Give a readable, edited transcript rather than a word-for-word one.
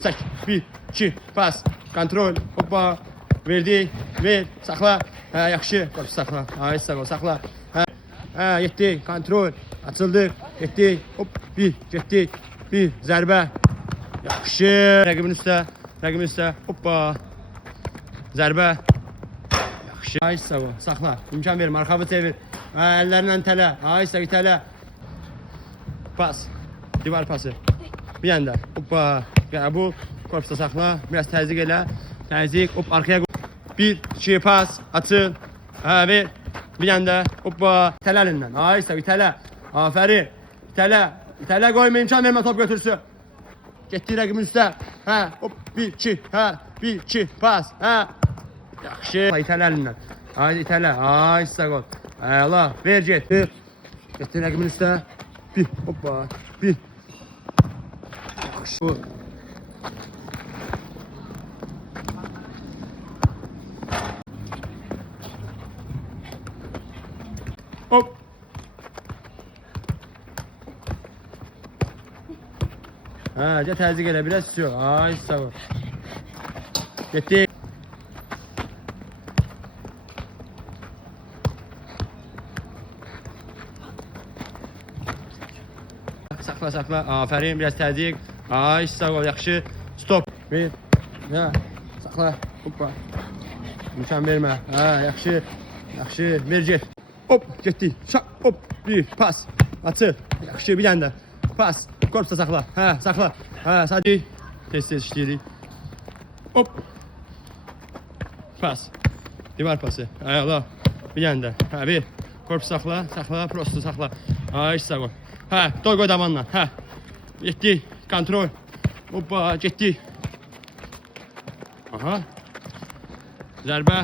Çək. 1, 2, pas. Kontrol. Hoppa. Verdi. Ver. Saxla. Hə, yaxşı. Korpus saxla. Ay, sağ ol. Saxla. Hə, getdi. Kontrol. Açıldı. Getdi. Hop. 1, getdi. 1, zərbə. Yaxşı. Rəqibin üstə. Rəqibin üstə. Hoppa. Zərbə. Yaxşı. Ay, sağ ol. Saxla. İmkan verim. Arxavı çevir. Hə, əllərlə itələ. Ay, sağ itələ. Pas. Divar pası. Bir yanda. Hoppa. Ya bu korpusta saxla. Biraz təzyiq elə. Təzyiq. Hop arkaya qoy. 1, 2 pas. Açın. Hə ver. Bir yanda. Hoppa. İtələ əlindən. Ay sağ itələ. Afərin. İtələ. İtələ qoyma imkan vermə top götürsün. Getdi rəqibin üstə. Hə. Hop 1, 2. Hə. 1, 2 pas. Hə. Yaxşı. İtələ əlindən. Ay itələ. Ay sağ ol. Əla. Ver get. Getdi rəqibin üstə. 1. Hoppa. 1. Yaxşı. Hop. Ha, təzyiq elə biraz istiyor. Ay sağ ol. Getdi. Saxla saxla. Afərin, biraz təzyiq. Ay sağ ol, yaxşı. Stop. Ver. Ya, saxla. Hoppa. İmkan vermə. Ha, yaxşı. Yaxşı. Ver get. Hop, getdi. Şak, hop. Bir pas. Açı. Yaxşı, bir yanda. Pas. Korpusa saxla. Hə, saxla. Hə, sadəcə tez-tez işləyirik. Hop. Pas. Divar pası. Əla. Bir yanda. Hə, bir. Korpus saxla, saxla, prosto saxla. Ay, sağ ol. Hə, doy qoy davanla. Hə. Getdi. Kontrol. Hoppa, getdi. Aha. Zərbə.